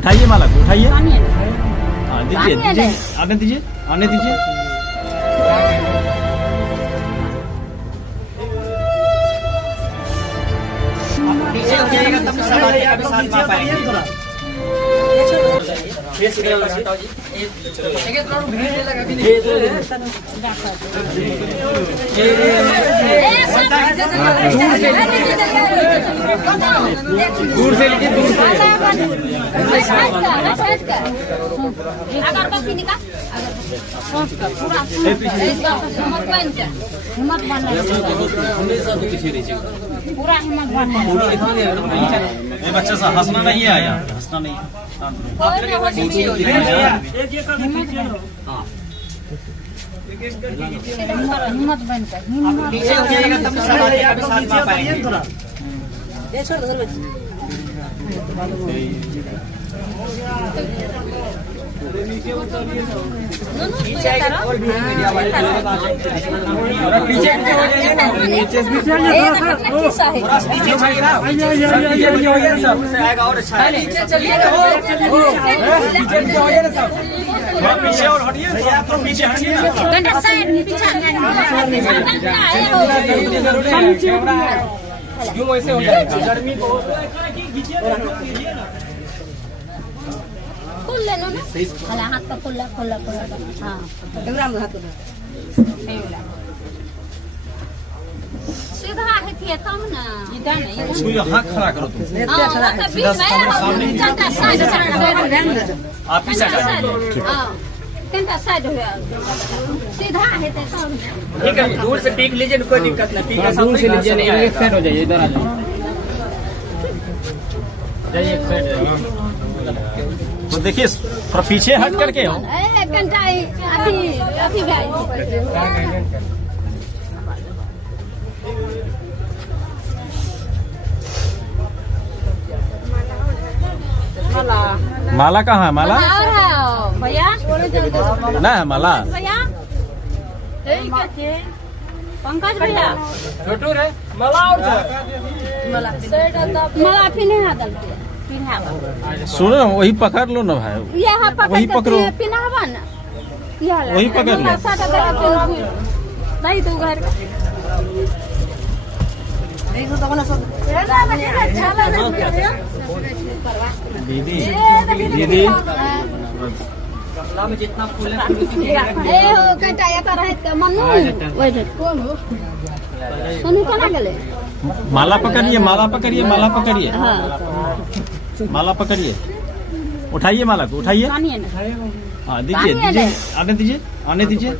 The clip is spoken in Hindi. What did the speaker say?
उठाइए माला को, उठाइए। आने हाँ दीजिए दीजिए, आने दीजिए, आने दीजिए। पीछे हो जाएगा तब साथ में पाएंगे। दूर से लीजिए, दूर से। अगरबत्ती निकाल, हिम्मत बनना, पूरा हिम्मत बनना। ये बच्चा सा हंसना नहीं है, आया हंसना नहीं है। हिम्मत बनकर, पीछे हो जाएगा तब साथ में पाएंगे। और भी मीडिया वाले पीछे आएगा और अच्छा है। पीछे और हटिए, आप तो पीछे हटिए। क्यों ऐसे हो जाएगा? गर्मी को खोल लेना ना, हला हाथ का खोला खोला खोला। हाँ सीधा है थी तब ना, इधर नहीं, इसको यहाँ खड़ा करो तुम। आप ही साइड साइड सीधा है तब। ठीक है, दूर से पीक लीजिए, कोई दिक्कत नहीं। पीक दूर से लीजिए, नहीं एक साइड हो जाइए, इधर आ जाइए, जाइए एक साइड। तो देखिए थोड़ा पीछे हट करके हो। अभी माला कहाँ है? माला भैया ना है माला। भैया पंकज भैया छोटू रे मला और मला फिर नहीं हादल सुनो ना, वही पकड़ लो ना भाई, यहाँ वही पकड़ो, पिनहबा ना, वही पकड़ लो। नहीं तो घर दीदी दीदी में जितना फूल है सोनू कहाँ गए? माला पकड़िए, माला पकड़िए, माला पकड़िए, माला पकड़िए। उठाइए माला को, उठाइए। हाँ दीजिए दीजिए, आने दीजिए, आने दीजिए।